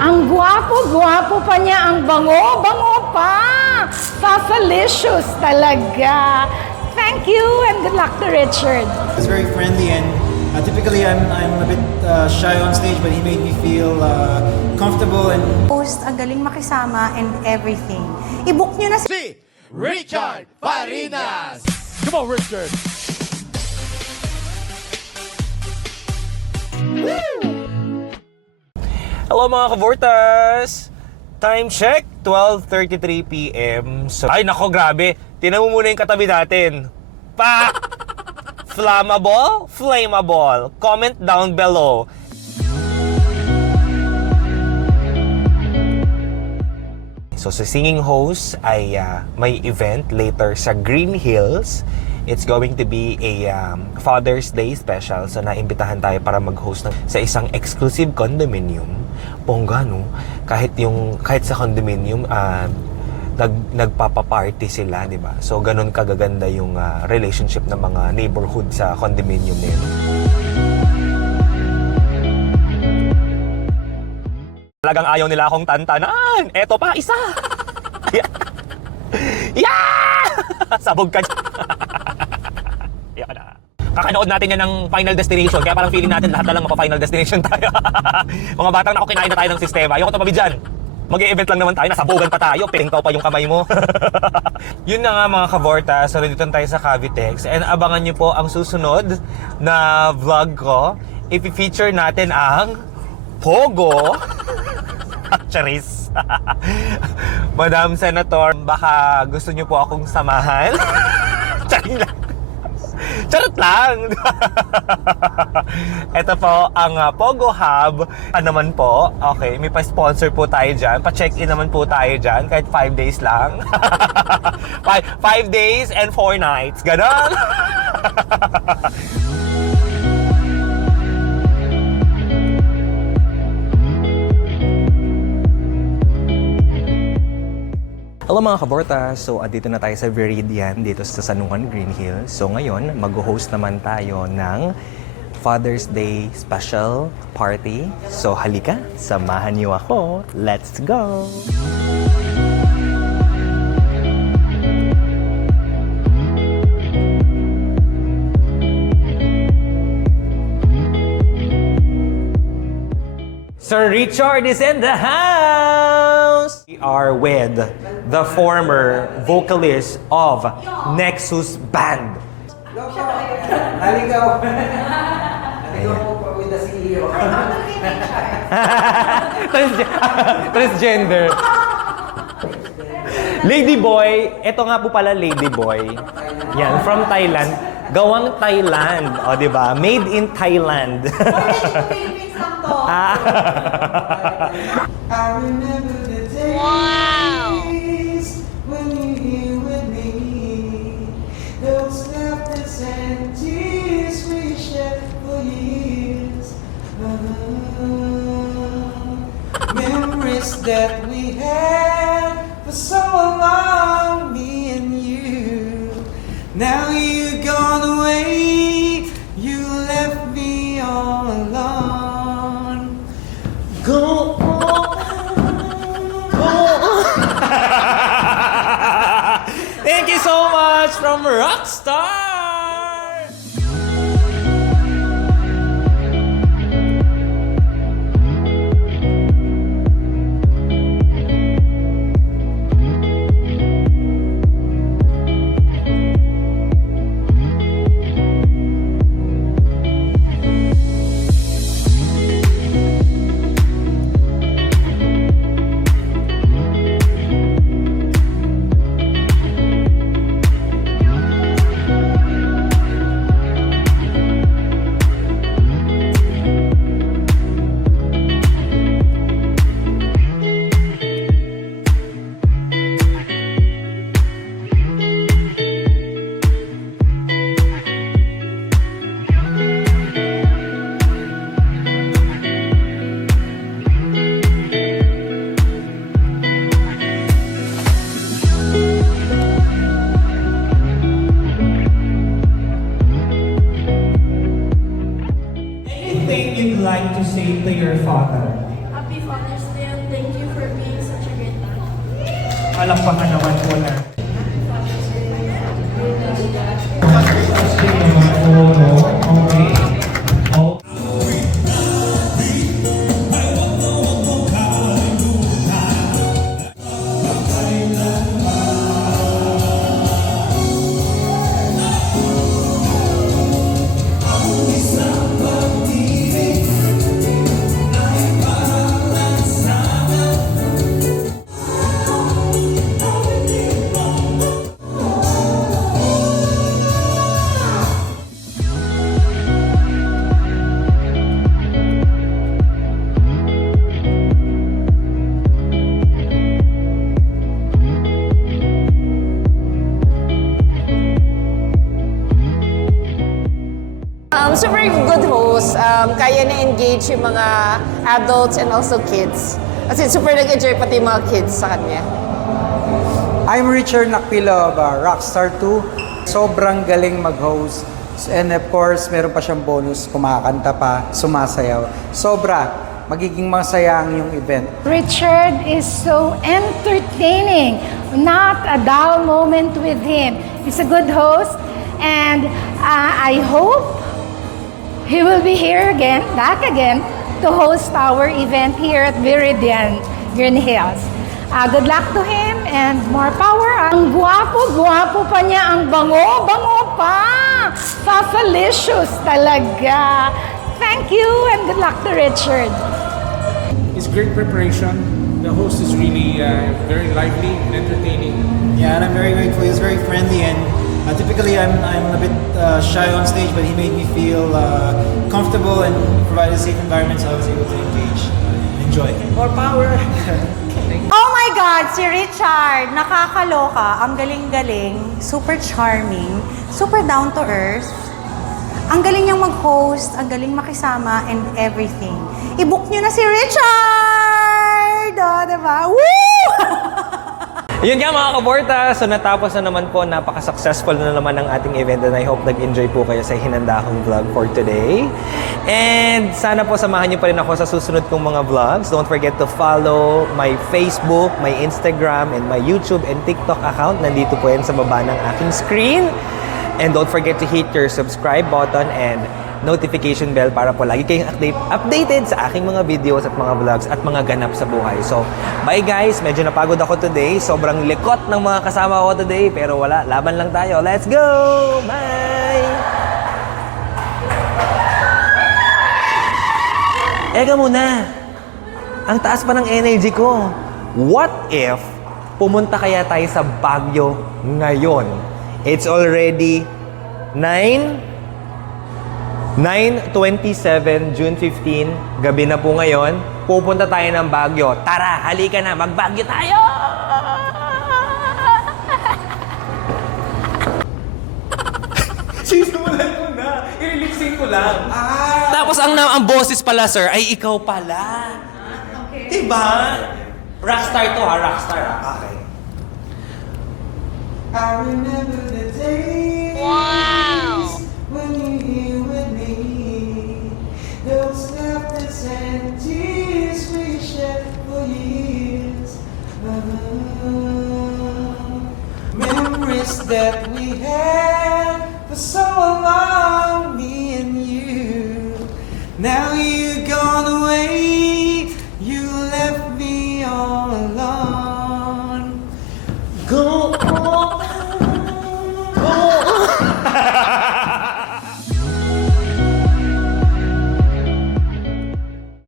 Ang gwapo-gwapo pa niya, ang bango-bango pa. Fafalicious talaga. Thank you and good luck to Richard. He's very friendly and typically I'm a bit shy on stage, but he made me feel comfortable and Host, ang galing makisama and everything. I-book nyo na Si Richard Parinas! Come on, Richard! Hello mga kavortas! Time check, 12:33 p.m. So, ay nako, grabe. Tinan mo muna yung katabi natin. Pa! Flammable? Flammable? Comment down below. So sa singing host ay may event later sa Green Hills. It's going to be a Father's Day special. So naimbitahan tayo para mag-host sa isang exclusive condominium. Bongga, no? Kahit sa condominium, nagpapa-party sila, di ba? So ganun kagaganda yung relationship ng mga neighborhood sa condominium nila. Talagang ayaw nila akong tantanan. Eto pa, isa. Yeah! Sabog ka. Iyak ka na. Kakanood natin yan ng Final Destination. Kaya parang feeling natin lahat na lang mapa-Final Destination tayo. Mga batang naku, kinain na tayo ng sistema. Ayoko tabi dyan. Mag-e-event lang naman tayo. Nasabugan pa tayo. Pilingtaw pa yung kamay mo. Yun na nga mga kavorta. So, dito tayo sa Cavitex. And abangan nyo po ang susunod na vlog ko. I-feature natin ang Pogo. Charis. Madam Senator, baka gusto niyo po akong samahan. Charing lang. Charot lang. Ito po ang Pogo Hub. Naman po, okay, may pa-sponsor po tayo dyan. Pa-check-in naman po tayo dyan. Kahit 5 days lang. 5 days and 4 nights. Ganon. Hello mga kaborta! So, andito na tayo sa Viridian dito sa San Juan, Green Hills. So, ngayon, mag-host naman tayo ng Father's Day special party. So, halika, samahan niyo ako. Let's go! Sir Richard is in the house! We are with the former vocalist of Nexus Band. Aligaw. Aligaw po with the CEO. Transgender. Lady Boy, ito nga po pala Lady Boy. Yan, from Thailand. Gawang Thailand, o di ba? Made in Thailand. I remember the days when you here with me. Those laughter and tears we shared for years. Memories that we had for so long, me and you. Now you're gone away, you left me all alone. Go Thank you so much from Rockstar! anything you'd like to say to your father? Happy Father's Day Palakpakan naman po na. Super good host. Kaya na-engage yung mga adults and also kids. Kasi super nag-enjoy pati yung mga kids sa kanya. I'm Richard Nakpilo of Rockstar 2. Sobrang galing mag-host. And of course, meron pa siyang bonus, kumakanta pa, sumasayaw. Sobra, magiging masaya ang yung event. Richard is so entertaining. Not a dull moment with him. He's a good host, and I hope he will be here again, back again, to host our event here at Viridian Green Hills. Good luck to him and more power. Ang guwapo pa niya, ang bango pa. Fafalicious talaga. Thank you and good luck to Richard. It's great preparation. The host is really very lively and entertaining. Yeah, and I'm very grateful. He's very friendly, and typically I'm a bit shy on stage, but he made me feel comfortable and provided a safe environment, so I was able to engage and enjoy. More power! Oh my God, si Richard, nakakaloka, ang galing-galing, super charming, super down to earth. Ang galing niyang mag-host, ang galing makisama, and everything. I-book niyo na si Richard! Oh, diba? Woo! Yun nga mga kaborta, so natapos na naman po, napaka-successful na naman ang ating event and I hope nag-enjoy po kayo sa hinanda kong vlog for today. And sana po samahan niyo pa rin ako sa susunod kong mga vlogs. Don't forget to follow my Facebook, my Instagram, and my YouTube and TikTok account. Nandito po yan sa baba ng aking screen. And don't forget to hit your subscribe button and notification bell para po lagi kayong updated sa aking mga videos at mga vlogs at mga ganap sa buhay. So, bye guys! Medyo napagod ako today. Sobrang likot ng mga kasama ko today. Pero wala, laban lang tayo. Let's go! Bye! Eka muna! Ang taas pa ng energy ko. What if pumunta kaya tayo sa Baguio ngayon? It's already 9:27, June 15, gabi na po ngayon. Pupunta tayo ng Baguio. Tara, halika na, mag-Baguio tayo! Sisimulan ko na. I-lip-sync ko lang. Tapos ang boses pala, sir, ay ikaw pala. Okay. Diba? Rockstar to ha, rockstar ha. Okay. I remember the days when you here with me. Those laughters and tears we shared for years. Memories that we had for so long.